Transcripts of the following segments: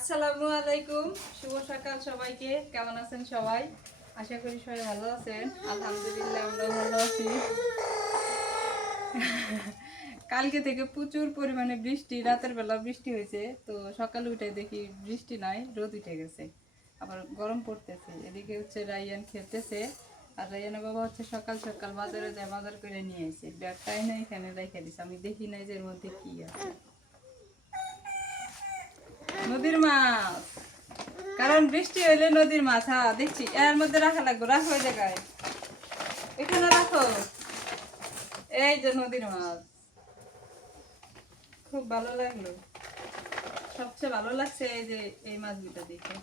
আসসালামু আলাইকুম, শুভ সকাল সবাইকে। কেমন আছেন সবাই? আশা করি সবাই ভালো আছেন। আলহামদুলিল্লাহ আমরা ভালো আছি। কালকে থেকে প্রচুর পরিমাণে বৃষ্টি, রাতের বেলা বৃষ্টি হয়েছে, তো সকালে উঠে দেখি বৃষ্টি নাই, রোদ উঠে গেছে, আবার গরম পড়তেছে। এদিকে হচ্ছে রাইয়ান খেলতেছে, আর রাইয়ানের বাবা হচ্ছে সকাল সকাল বাজারে যায়, বাজার করে নিয়ে এসে ব্যাগটাই না এখানে রেখে দিছে। আমি দেখি নাই যে এর মধ্যে কি আছে। নদীর মাছ, কারণ বৃষ্টি হইলে নদীর মাছ। হ্যাঁ দেখছি, এর মধ্যে রাখা লাগবে, রাখো ওই জায়গায়, এখানে রাখো। এই যে নদীর মাছ, খুব ভালো লাগলো। সবচেয়ে ভালো লাগছে এই যে এই মাছগুলো দেখে।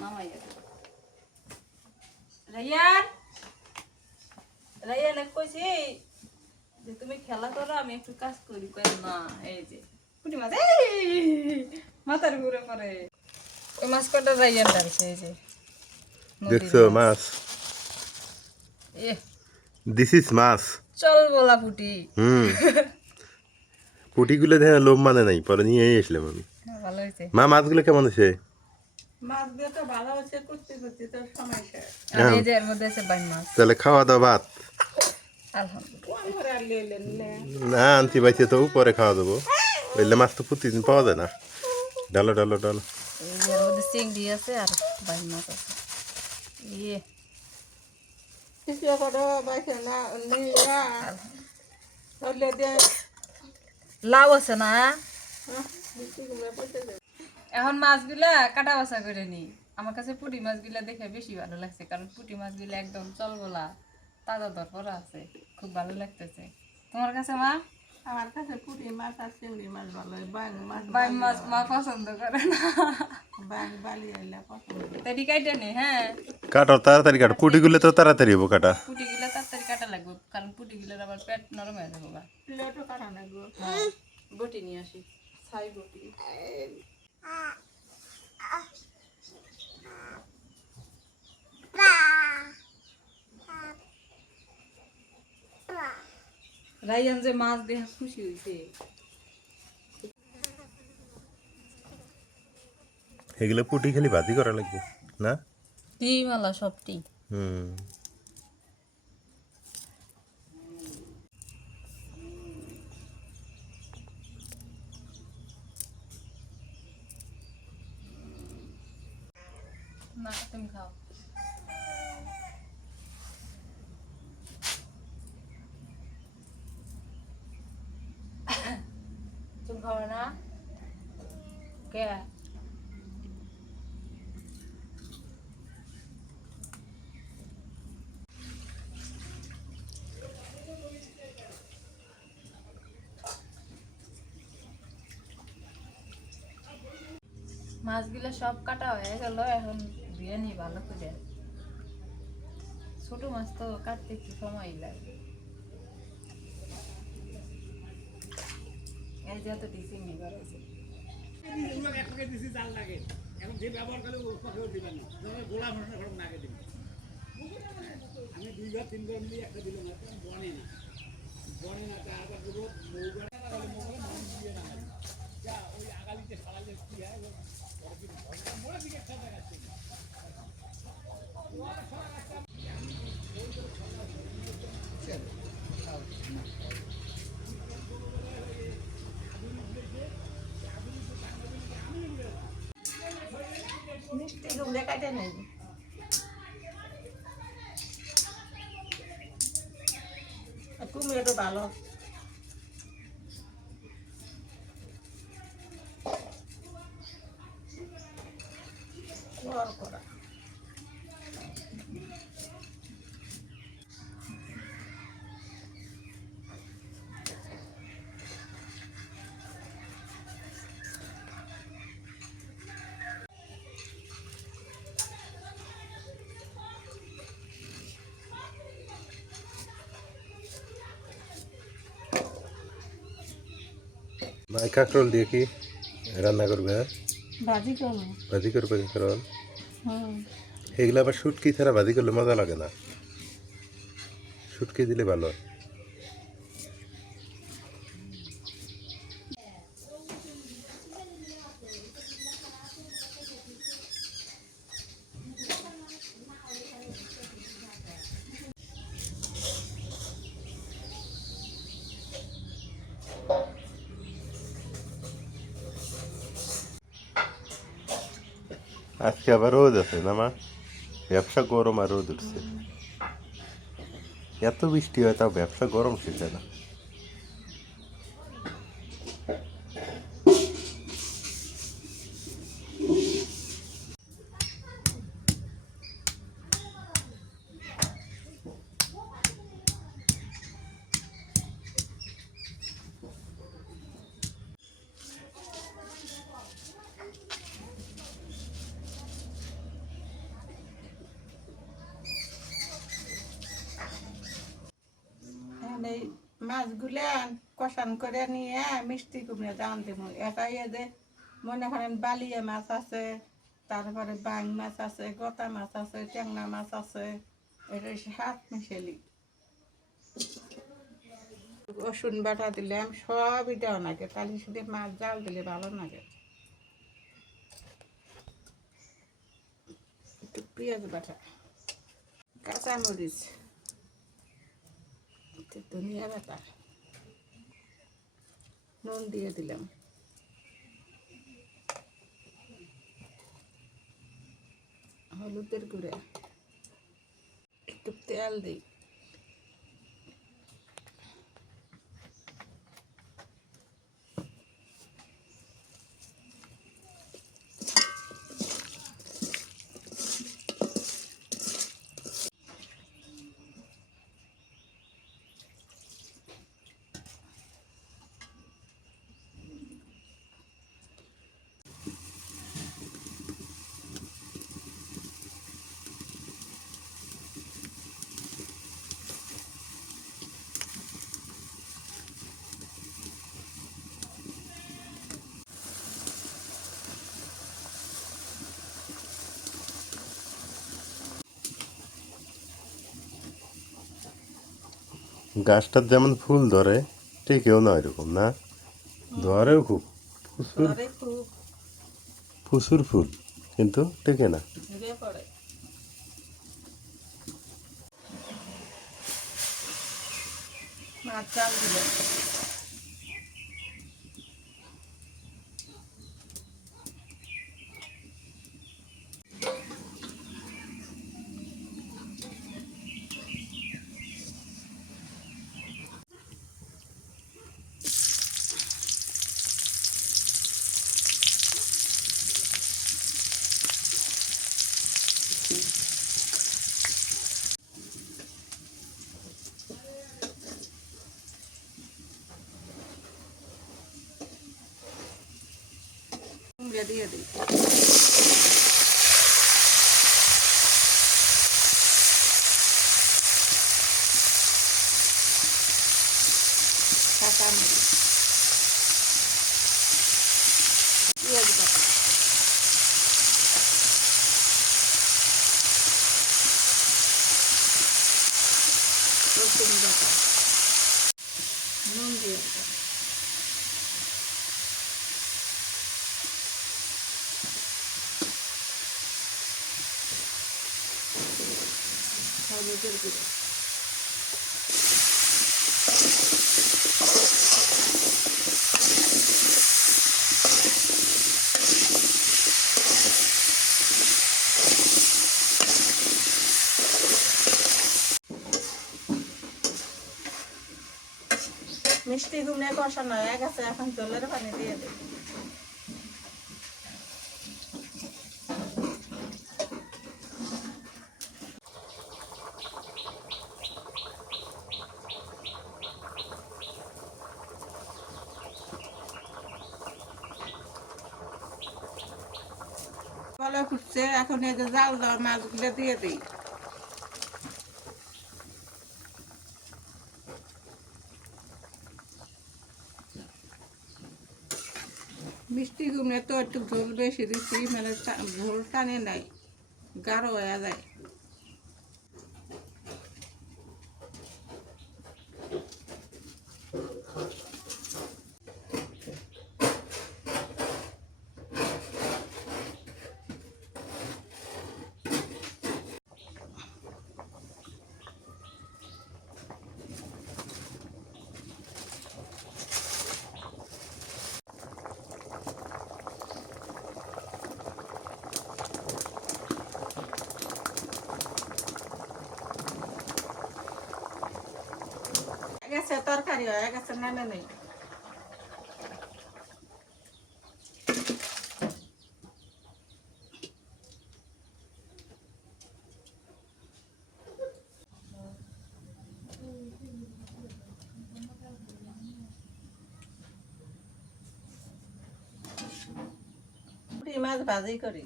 মামাই রাইয়ান, রাইয়ান কইছি যে তুমি খেলা করো, আমি একটু কাজ করি। না, এই যে পুঁটি মাছ, মাথার ঘুরে পড়ে। ওই মাছ কটা রাইয়ান ডালছে, এই যে দেখছো মাছ, দিস ইজ মাছ। চল বলা পুটি। পুটিগুলো দেখে লোভ মানে নাই, পরে নিয়ে আসলাম আমি। ভালো হয়েছে মা মাছগুলো কেমন আছে? মাছগুলো তো ভালো হচ্ছে, করতে করতে তো সময় শেষ। আর এই যে এর মধ্যে আছে বাইন মাছ। তাহলে খাওয়া দাওয়া ভাত আলহামদুলিল্লাহ। না আনতি বাইছে তো পরে খাওয়া দেবো। ওইলে মাছ তো প্রতিদিন পাওয়া যায় না। ডালো ডালো ডালো। এই যে এর মধ্যে চিংড়ি আছে আর বাইন মাছ আছে। ইয়ে কিছু করে বাইছে না নিয়া হলে দিয়ে লাউ আছে না। বিক্রি করে পয়সা দেবে। এখন মাছগুলা কাটা বাছা করে নি। আমার কাছে পুঁটি মাছগুলা দেখে বেশি ভালো লাগছে, কারণ পুঁটি মাছগুলা একদম চলবলা, তাজা দরপরা আছে, খুব ভালো লাগতেছে। তোমার কাছে মা? আমার কাছে পুঁটি মাছ আর চিংড়ি মাছ ভালো হয়। বাং মাছ বাইন মাছ মা পছন্দ করে না। বাং বালি আইলে পছন্দ। তাই কাইটা নে। হ্যাঁ, কাটো তাড়াতাড়ি কাটো, পুটিগুলো তো তাড়াতাড়ি হবো কাটা। পুঁটি গুলা তাড়াতাড়ি কাটা লাগবে, কারণ পুঁটি গুলার আবার পেট নরম হয়ে যাবো। প্লেটও কাটা লাগবে। হ্যাঁ, বটি নিয়ে আসি, ছাই বটি। রাইয়ান যে মাছ দেখে খুশি হয়েছে। এগুলো পুটি খালি ভাজি করা লাগবে না? ডিমালা সবটি। হুম। না তুমি খাও। তুমি খাবে না? কে? মাছগুলো সব কাটা হয়ে গেল, এখন ধুয়ে নি ভালো করে। ছোট মাছ তো কাটতে একটু সময় লাগে। এই যে এত ডিসিং নি করেছে। মিষ্টি গুলো কাটে নেই। কুমড়োটা ভালো। করা মাই কাঁকরোল দিয়ে কি রান্না করবে? ভাজি করবো। ভাজি করবে কাঁকরোল? হুম। এগুলো আবার শুটকি ছাড়া ভাজি করলে মজা লাগে না, শুটকি দিলে ভালো হয়। আজকে আবার রোদ আছে না মা? ব্যবসা গরম আর রোদ উঠছে। এত বৃষ্টি হয় তাও ব্যবসা গরম শেখে না। এখন এই মাছগুলো কষান করে নিয়ে মিষ্টি কুমড়ে দাম দেব এটা এদের মনে করেন বালিয়া মাছ আছে, তারপরে বাং মাছ আছে, গতা মাছ আছে, ট্যাংরা মাছ আছে, এটা হাত মিশেলি রসুন বাটা দিলাম, সবই দেওয়া লাগে, তাহলে শুধু মাছ জাল দিলে ভালো লাগে। একটু পেঁয়াজ বাটা, কাঁচামরিচ, একটু ধনিয়া বাটা, নুন দিয়ে দিলাম, হলুদের গুঁড়া, একটু তেল দিই, গাছটার যেমন ফুল ধরে টেকেও না এরকম না, ধরেও খুব প্রচুর ধরে খুব প্রচুর ফুল, কিন্তু টেকে না। ধরে পড়ে। মাছ জাল দিলাম, কুমড়ে দিয়ে দিই, কাঁচামরিচ, পেঁয়াজ বাটা, রসুন বাটা, নুন দিয়ে দিলাম, হলুদের গুঁড়ো, মিষ্টি কুমড়ে কষানো হয়ে গেছে, এখন জলের পানি দিয়ে দিই। বলে ফুটছে, এখন এই যে জাল দেওয়া মাছগুলো দিয়ে দিই। মিষ্টি কুমড়ে তো একটু ঝোল বেশি দিচ্ছি, মানে ঝোল টানে নাই, গাঢ় হয়ে যায়। তরকারি হয়ে গেছে, নামে নেই। পুঁটি মাছ ভাজি করি।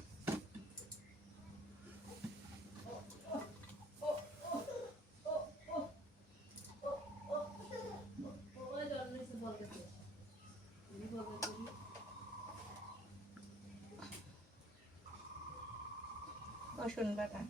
রসুন বাটা,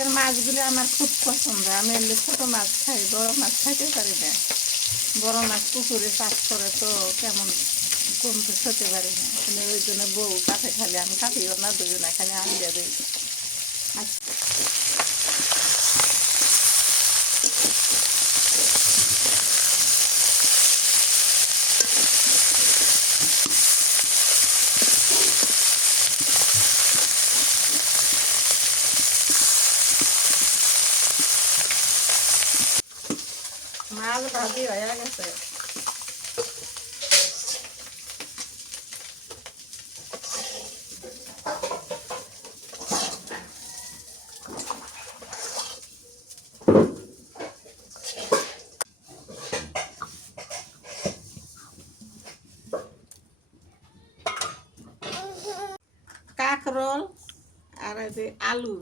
এর মাছগুলো আমার খুব পছন্দ। আমি এমনি ছোটো মাছ খাই, বড় মাছ খাইতে পারি না। বড় মাছ পুকুরে চাষ করে তো কেমন কম তো খেতে পারি না, কিন্তু ওই জন্য বউ কাছে খালি, আমি কাটিও না, দুই না খালি আনলে দিই। মাছ ভাজি হয়ে গেছে। কাঁকরোল আর এই যে আলু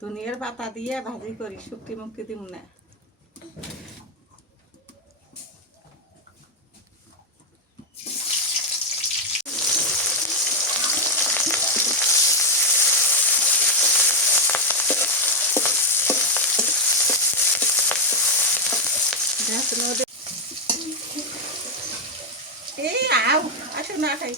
ধনিয়ার পাতা দিয়ে ভাজি করি, শুক্তি মুক্তি দিব না। এই আও আসো না খাই।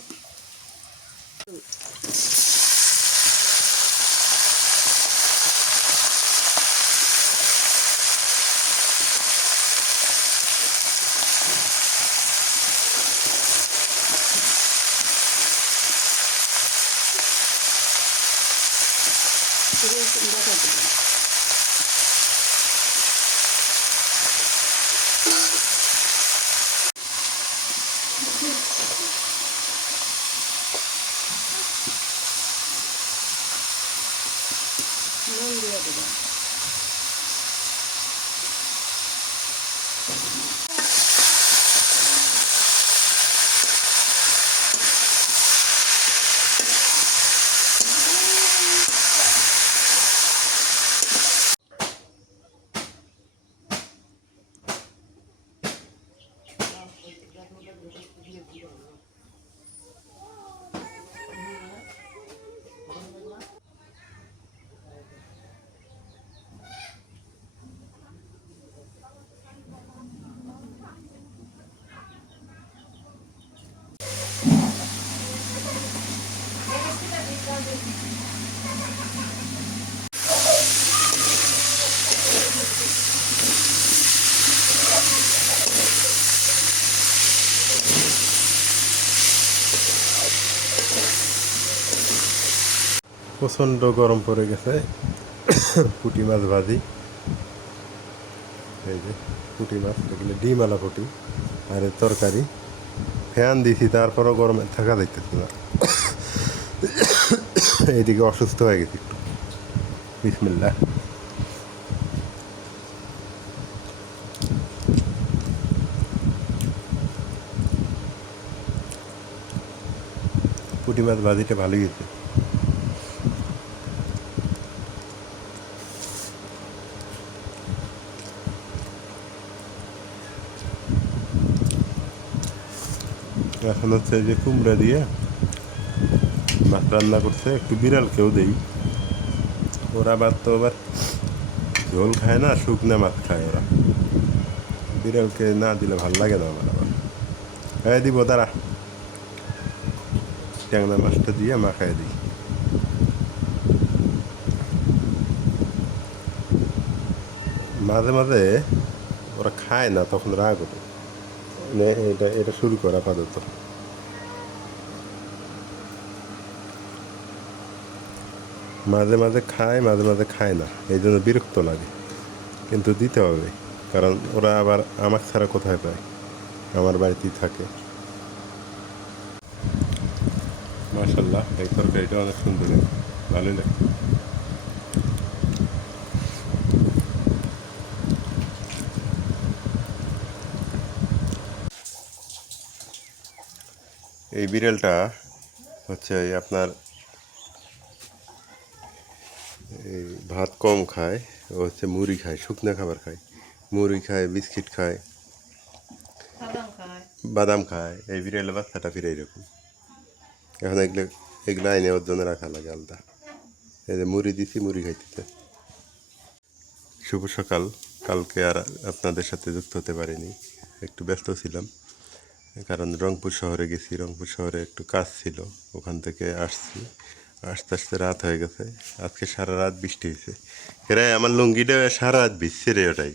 নুন দিয়ে দেবো। প্রচণ্ড গরম পড়ে গেছে। পুঁটি মাছ ভাজি, এই যে পুঁটি মাছ, এগুলো ডিমওয়ালা পুঁটি, আর এর তরকারি। ফ্যান দিছি তারপরও গরমে থাকা যাইতেছে না। এইদিকে অসুস্থ হয়ে গেছি একটু। বিসমিল্লাহ। পুঁটি মাছ ভাজিটা ভালোই হয়েছে। এখন হচ্ছে এই যে কুমড়া দিয়ে মাছ রান্না করছে, একটু বিড়ালকেও দেই। ওরা আবার তো আবার ঝোল খায় না, শুকনা মাছ খায় ওরা। বিড়ালকে না দিলে ভাল লাগে না আমার আবার। খাই দিব তারা, ট্যাংরা মাছটা দিয়ে মাখায় দিই। মাঝে মাঝে ওরা খায় না, তখন রাগ ওঠে। এটা এটা শুরু করা আপাতত। মাঝে মাঝে খায়, মাঝে মাঝে খায় না, এই জন্য বিরক্ত লাগে, কিন্তু দিতে হবে। কারণ ওরা আবার আমার ছাড়া কোথায় পায়, আমার বাড়িতেই থাকে। মাশাল্লাহ, এই তরকারিটা অনেক সুন্দর, ভালোই লাগে। এই বিড়ালটা হচ্ছে আপনার এই ভাত কম খায়, ও হচ্ছে মুড়ি খায়, শুকনো খাবার খায়, মুড়ি খায়, বিস্কিট খায়, বাদাম খায়। এই বিড়ালের বাচ্চাটা ফিরে এরকম। এখন এগুলো আইনে ওর জন্য রাখা লাগে আলাদা। এই যে মুড়ি দিছি, মুড়ি খাইতেছে। শুভ সকাল। কালকে আর আপনাদের সাথে যুক্ত হতে পারিনি, একটু ব্যস্ত ছিলাম, কারণ রংপুর শহরে গেছি। রংপুর শহরে একটু কাজ ছিল, ওখান থেকে আসছি। আস্তে আস্তে রাত হয়ে গেছে। আজকে সারা রাত বৃষ্টি হয়েছে। এরাই আমার লুঙ্গিটা সারা রাত ভিজছে রে, ওটাই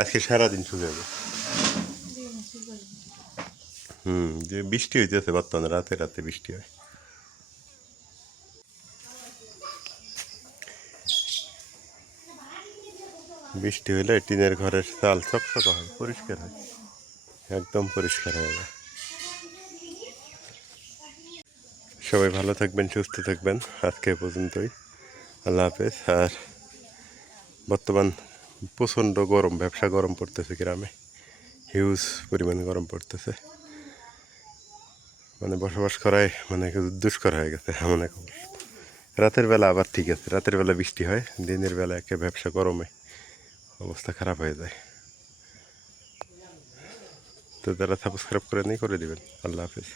আজকে সারাদিন শুকাবে। যে বৃষ্টি হইতেছে বর্তমানে, রাতে রাতে বৃষ্টি হয়। বৃষ্টি হইলে টিনের ঘরের চাল চকচকা হয়, পরিষ্কার হয়, একদম পরিষ্কার হয়ে যায়। সবাই ভালো থাকবেন, সুস্থ থাকবেন। আজকে এ পর্যন্তই। আল্লাহ হাফেজ। আর বর্তমান প্রচণ্ড গরম, ব্যবসা গরম পড়তেছে গ্রামে, হিউজ পরিমাণ গরম পড়তেছে। মানে বসবাস করাই মানে দুষ্কর হয়ে গেছে এমন এক অবস্থা। রাতের বেলা আবার ঠিক আছে, রাতের বেলা বৃষ্টি হয়, দিনের বেলা একে ব্যবসা গরমে অবস্থা খারাপ হয়ে যায়। তো যারা সাবস্ক্রাইব করে নেই, করে দিবেন। আল্লাহ হাফেজ।